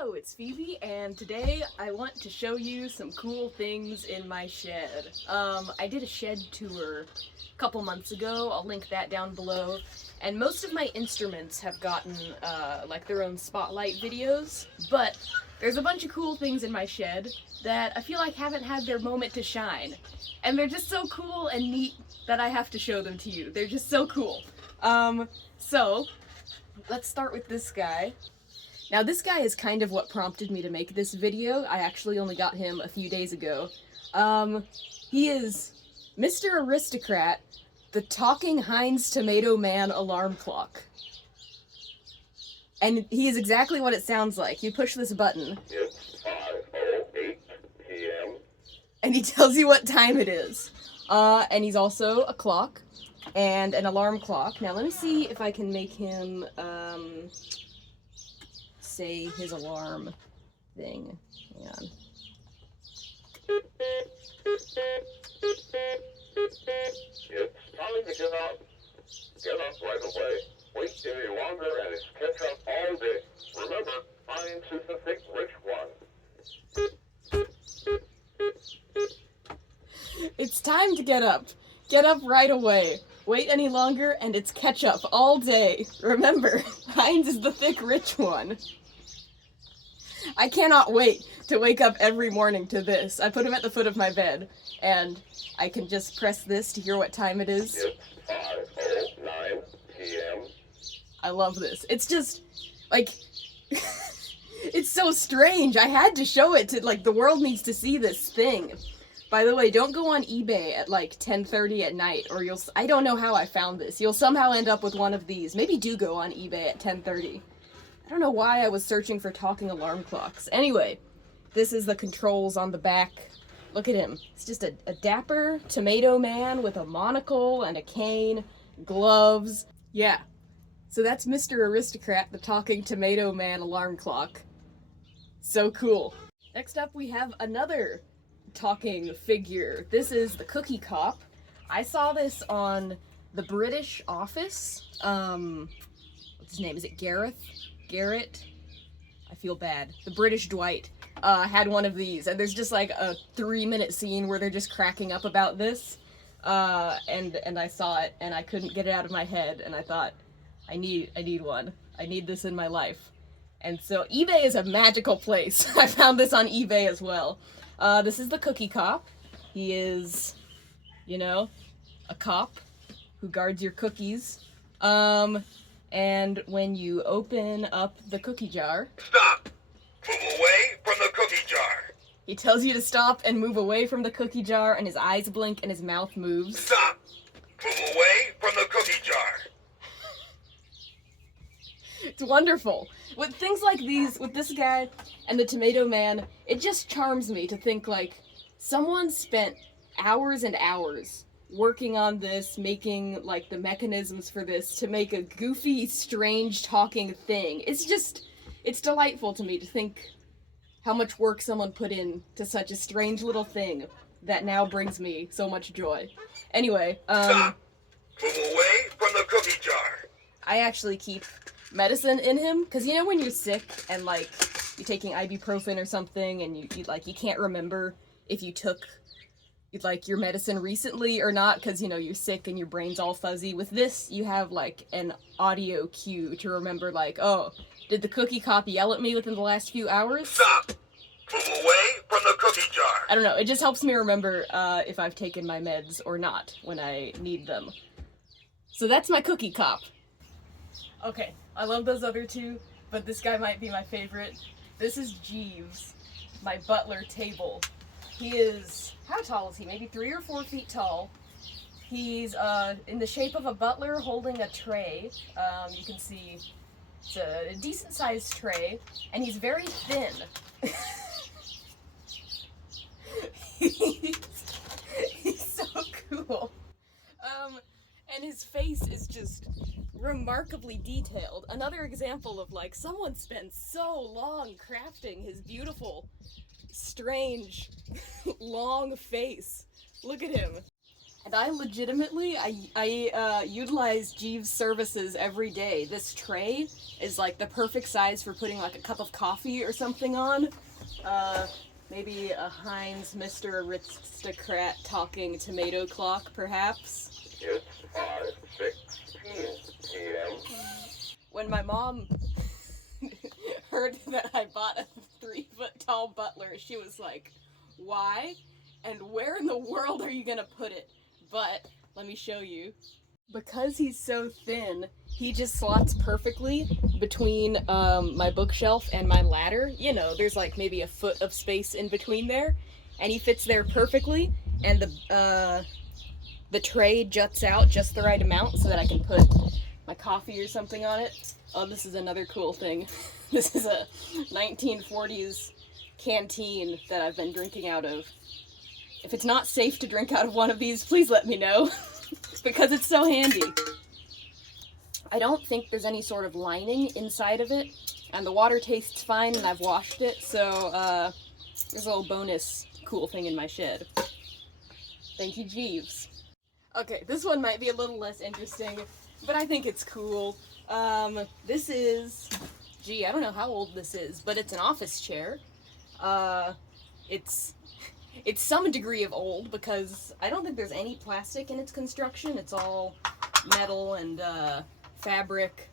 Hello, it's Phoebe, and today I want to show you some cool things in my shed. I did a shed tour a couple months ago. I'll link that down below. And most of my instruments have gotten, like their own spotlight videos, but there's a bunch of cool things in my shed that I feel like haven't had their moment to shine. And they're just so cool and neat that I have to show them to you. They're just so cool. So, let's start with this guy. Now this guy is kind of what prompted me to make this video. I actually only got him a few days ago. He is Mr. Aristocrat, the talking Heinz Tomato Man alarm clock. And he is exactly what it sounds like. You push this button. It's 5:08 p.m. And he tells you what time it is. And he's also a clock and an alarm clock. Now let me see if I can make him, say his alarm thing. Hang on. It's time to get up. Get up right away. Wait any longer and it's catch up all day. Remember, Heinz is the thick, rich one. It's time to get up. Get up right away. Wait any longer and it's ketchup all day. Remember, Heinz is the thick, rich one. I cannot wait to wake up every morning to this. I put him at the foot of my bed, and I can just press this to hear what time it is. It's 5:09 p.m. I love this. It's just, like, it's so strange. I had to show it to, like, the world needs to see this thing. By the way, don't go on eBay at, like, 10:30 at night, or you'll, I don't know how I found this. You'll somehow end up with one of these. Maybe do go on eBay at 10:30. I don't know why I was searching for talking alarm clocks. Anyway, this is the controls on the back. Look at him. It's just a dapper tomato man with a monocle and a cane, gloves. Yeah. So that's Mr. Aristocrat, the talking tomato man alarm clock. So cool. Next up we have another talking figure. This is the Cookie Cop. I saw this on the British Office. What's his name? Is it Garrett? I feel bad. The British Dwight had one of these, and there's just like a 3-minute scene where they're just cracking up about this, and I saw it, and I couldn't get it out of my head, and I thought, I need one. I need this in my life. And so eBay is a magical place. I found this on eBay as well. This is the Cookie Cop. He is, you know, a cop who guards your cookies. And when you open up the cookie jar... Stop! Move away from the cookie jar! He tells you to stop and move away from the cookie jar, and his eyes blink and his mouth moves. Stop! Move away from the cookie jar! It's wonderful. With things like these, with this guy and the Tomato Man, it just charms me to think, like, someone spent hours and hours working on this, making, like, the mechanisms for this to make a goofy, strange talking thing. It's just, it's delightful to me to think how much work someone put in to such a strange little thing that now brings me so much joy. Anyway, Stop! Move away from the cookie jar! I actually keep medicine in him, because you know when you're sick and, like, you're taking ibuprofen or something and you can't remember if you took like your medicine recently or not, because you know you're sick and your brain's all fuzzy. With this, you have like an audio cue to remember, like, oh, did the Cookie Cop yell at me within the last few hours? Stop! Move away from the cookie jar! I don't know, it just helps me remember if I've taken my meds or not when I need them. So that's my Cookie Cop. Okay, I love those other two, but this guy might be my favorite. This is Jeeves, my butler table. He is, how tall is he? Maybe 3 or 4 feet tall. He's in the shape of a butler holding a tray. You can see it's a decent sized tray, and he's very thin. He's so cool. And his face is just remarkably detailed. Another example of, like, someone spent so long crafting his beautiful, strange, long face. Look at him. And I legitimately, I utilize Jeeves services every day. This tray is like the perfect size for putting like a cup of coffee or something on. Maybe a Heinz Mr. Aristocrat talking tomato clock, perhaps. It's 5:16 p.m. When my mom heard that I bought a 3-foot tall butler, she was like, why? And where in the world are you gonna put it? But, let me show you. Because he's so thin, he just slots perfectly between my bookshelf and my ladder. You know, there's like maybe a foot of space in between there, and he fits there perfectly, and the tray juts out just the right amount so that I can put my coffee or something on it. Oh, this is another cool thing. This is a 1940s canteen that I've been drinking out of. If it's not safe to drink out of one of these, please let me know, because it's so handy. I don't think there's any sort of lining inside of it, and the water tastes fine, and I've washed it, so there's a little bonus cool thing in my shed. Thank you, Jeeves. Okay, this one might be a little less interesting, but I think it's cool. This is, gee, I don't know how old this is, but it's an office chair. It's some degree of old because I don't think there's any plastic in its construction. It's all metal and fabric.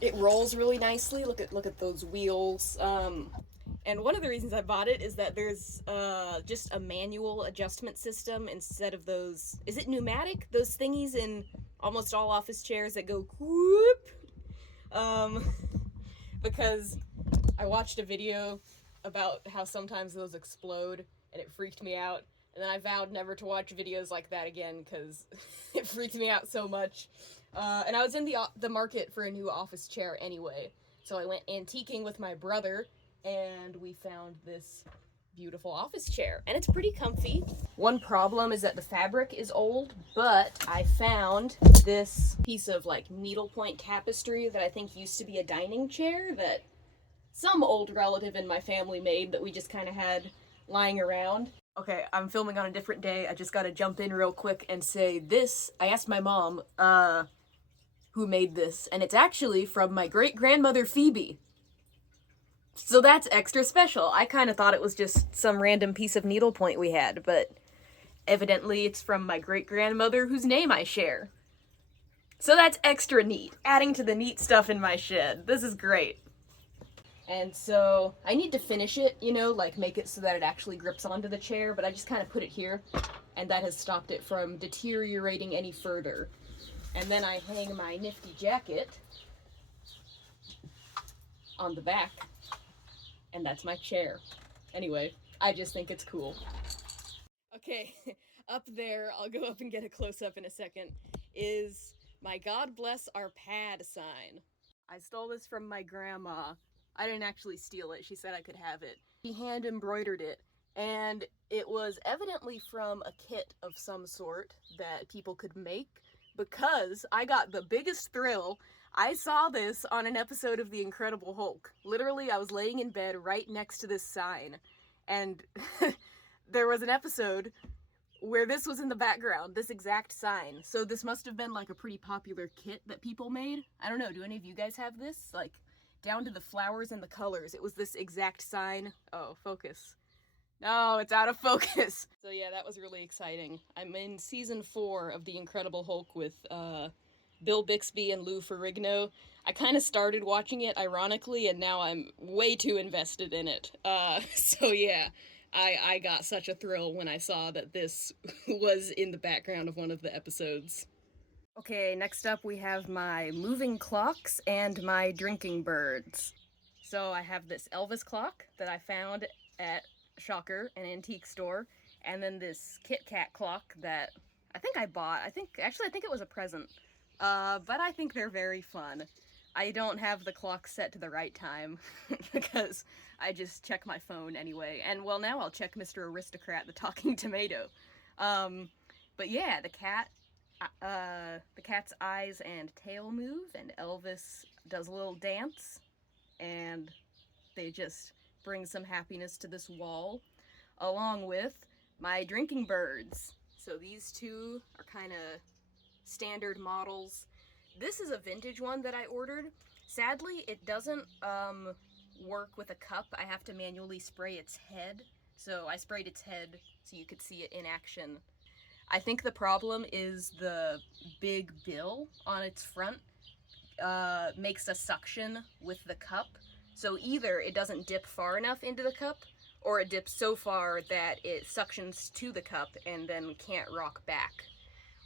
It rolls really nicely. Look at those wheels. And one of the reasons I bought it is that there's just a manual adjustment system instead of those. Is it pneumatic? Those thingies in almost all office chairs that go whoop. Because I watched a video about how sometimes those explode, and it freaked me out. And then I vowed never to watch videos like that again because it freaked me out so much. And I was in the market for a new office chair anyway, so I went antiquing with my brother, and we found this beautiful office chair, and it's pretty comfy. One problem is that the fabric is old, but I found this piece of like needlepoint tapestry that I think used to be a dining chair that some old relative in my family made that we just kind of had lying around. Okay, I'm filming on a different day. I just gotta jump in real quick and say this. I asked my mom who made this, and it's actually from my great-grandmother Phoebe. So that's extra special. I kind of thought it was just some random piece of needlepoint we had, but evidently it's from my great-grandmother whose name I share. So that's extra neat, adding to the neat stuff in my shed. This is great. And so I need to finish it, you know, like make it so that it actually grips onto the chair, but I just kind of put it here, and that has stopped it from deteriorating any further. And then I hang my nifty jacket on the back, and that's my chair. Anyway, I just think it's cool. Okay, up there, I'll go up and get a close-up in a second, is my God Bless Our Pad sign. I stole this from my grandma. I didn't actually steal it. She said I could have it. She hand embroidered it, and it was evidently from a kit of some sort that people could make, because I got the biggest thrill. I saw this on an episode of The Incredible Hulk. Literally, I was laying in bed right next to this sign, and there was an episode where this was in the background, this exact sign. So this must have been like a pretty popular kit that people made. I don't know, do any of you guys have this? Like, down to the flowers and the colors. It was this exact sign. Oh, focus. No, it's out of focus. So yeah, that was really exciting. I'm in season 4 of The Incredible Hulk with Bill Bixby and Lou Ferrigno. I kind of started watching it ironically, and now I'm way too invested in it. So yeah, I got such a thrill when I saw that this was in the background of one of the episodes. Okay, next up we have my moving clocks and my drinking birds. So I have this Elvis clock that I found at Shocker, an antique store, and then this Kit Kat clock that I think I bought. I think it was a present. But I think they're very fun. I don't have the clock set to the right time because I just check my phone anyway. And well, now I'll check Mr. Aristocrat, the talking tomato. But yeah, the cat's eyes and tail move, and Elvis does a little dance, and they just bring some happiness to this wall, along with my drinking birds. So these two are kind of standard models. This is a vintage one that I ordered. Sadly, it doesn't work with a cup. I have to manually spray its head. So I sprayed its head so you could see it in action. I think the problem is the big bill on its front makes a suction with the cup. So either it doesn't dip far enough into the cup, or it dips so far that it suctions to the cup and then can't rock back.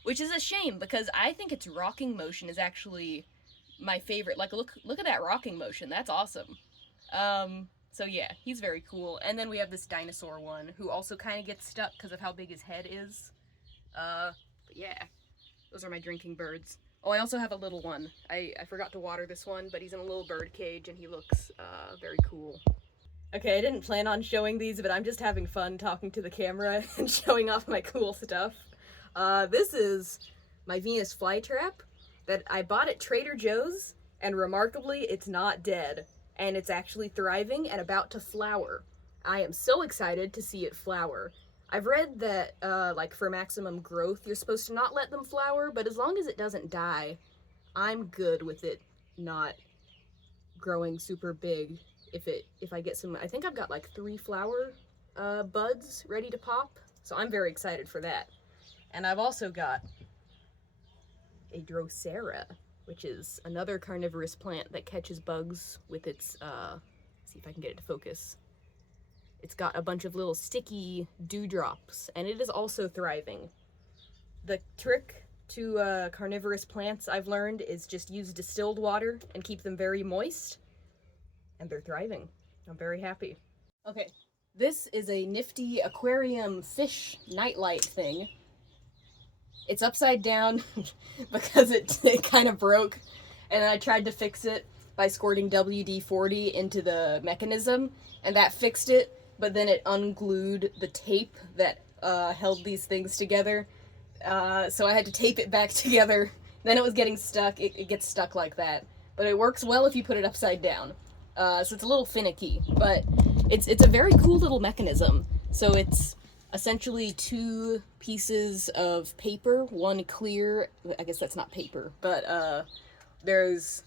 Which is a shame, because I think its rocking motion is actually my favorite. Like, look at that rocking motion. That's awesome. So yeah, he's very cool. And then we have this dinosaur one, who also kind of gets stuck because of how big his head is. But yeah, those are my drinking birds. Oh, I also have a little one. I forgot to water this one, but he's in a little bird cage and he looks very cool. Okay, I didn't plan on showing these, but I'm just having fun talking to the camera and showing off my cool stuff. This is my Venus flytrap that I bought at Trader Joe's, and remarkably, it's not dead, and it's actually thriving and about to flower. I am so excited to see it flower. I've read that, like, for maximum growth, you're supposed to not let them flower, but as long as it doesn't die, I'm good with it not growing super big. If I get some, I think I've got like 3 flower buds ready to pop, so I'm very excited for that. And I've also got a Drosera, which is another carnivorous plant that catches bugs with its, see if I can get it to focus. It's got a bunch of little sticky dewdrops, and it is also thriving. The trick to carnivorous plants, I've learned, is just use distilled water and keep them very moist, and they're thriving. I'm very happy. Okay, this is a nifty aquarium fish nightlight thing. It's upside down because it kind of broke, and I tried to fix it by squirting WD-40 into the mechanism, and that fixed it, but then it unglued the tape that held these things together, so I had to tape it back together. Then it was getting stuck. It gets stuck like that, but it works well if you put it upside down. So it's a little finicky, but it's a very cool little mechanism. So it's essentially 2 pieces of paper, one clear, I guess that's not paper, but there's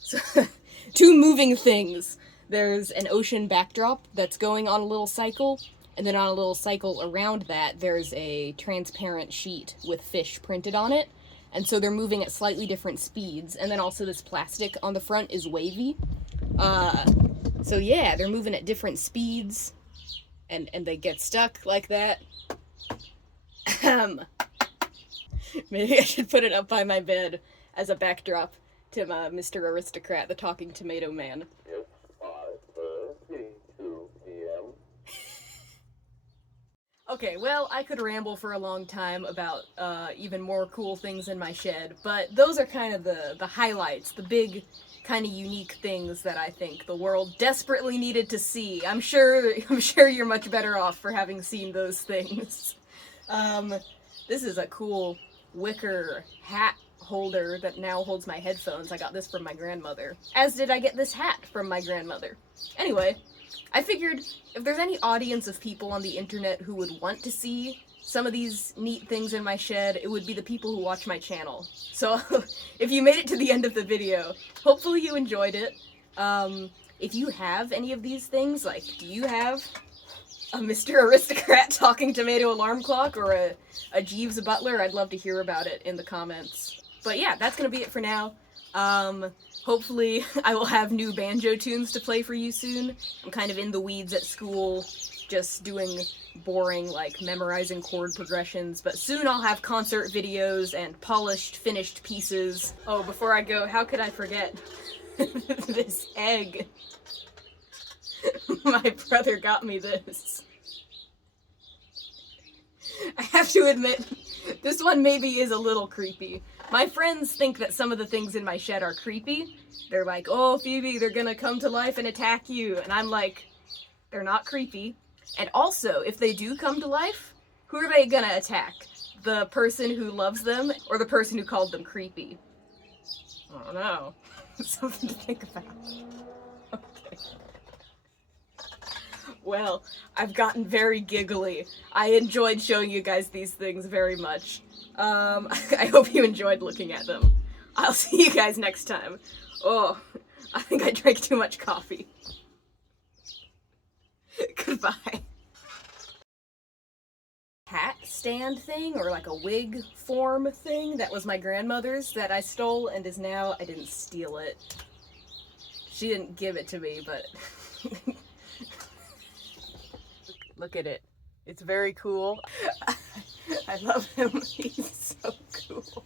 2 moving things. There's an ocean backdrop that's going on a little cycle, and then on a little cycle around that, there's a transparent sheet with fish printed on it, and so they're moving at slightly different speeds, and then also this plastic on the front is wavy. So yeah, they're moving at different speeds, and they get stuck like that. Maybe I should put it up by my bed as a backdrop to my Mr. Aristocrat, the talking tomato man. It's 5:32 p.m. Okay, well, I could ramble for a long time about even more cool things in my shed, but those are kind of the highlights, the big kind of unique things that I think the world desperately needed to see. I'm sure you're much better off for having seen those things. This is a cool wicker hat holder that now holds my headphones. I got this from my grandmother. As did I get this hat from my grandmother. Anyway, I figured if there's any audience of people on the internet who would want to see some of these neat things in my shed, it would be the people who watch my channel. So if you made it to the end of the video, hopefully you enjoyed it. If you have any of these things, like, do you have a Mr. Aristocrat talking tomato alarm clock or a Jeeves butler? I'd love to hear about it in the comments. But yeah, that's gonna be it for now. Hopefully I will have new banjo tunes to play for you soon. I'm kind of in the weeds at school, just doing boring, like, memorizing chord progressions, but soon I'll have concert videos and polished, finished pieces. Oh, before I go, how could I forget this egg? My brother got me this. I have to admit, this one maybe is a little creepy. My friends think that some of the things in my shed are creepy. They're like, oh, Phoebe, they're gonna come to life and attack you. And I'm like, they're not creepy. And also, if they do come to life, who are they gonna attack? The person who loves them or the person who called them creepy? I don't know. Something to think about. Okay. Well, I've gotten very giggly. I enjoyed showing you guys these things very much. I hope you enjoyed looking at them. I'll see you guys next time. Oh, I think I drank too much coffee. Goodbye. Hat stand thing, or like a wig form thing that was my grandmother's that I stole and is now, I didn't steal it. She didn't give it to me, but look at it. It's very cool. I love him. He's so cool.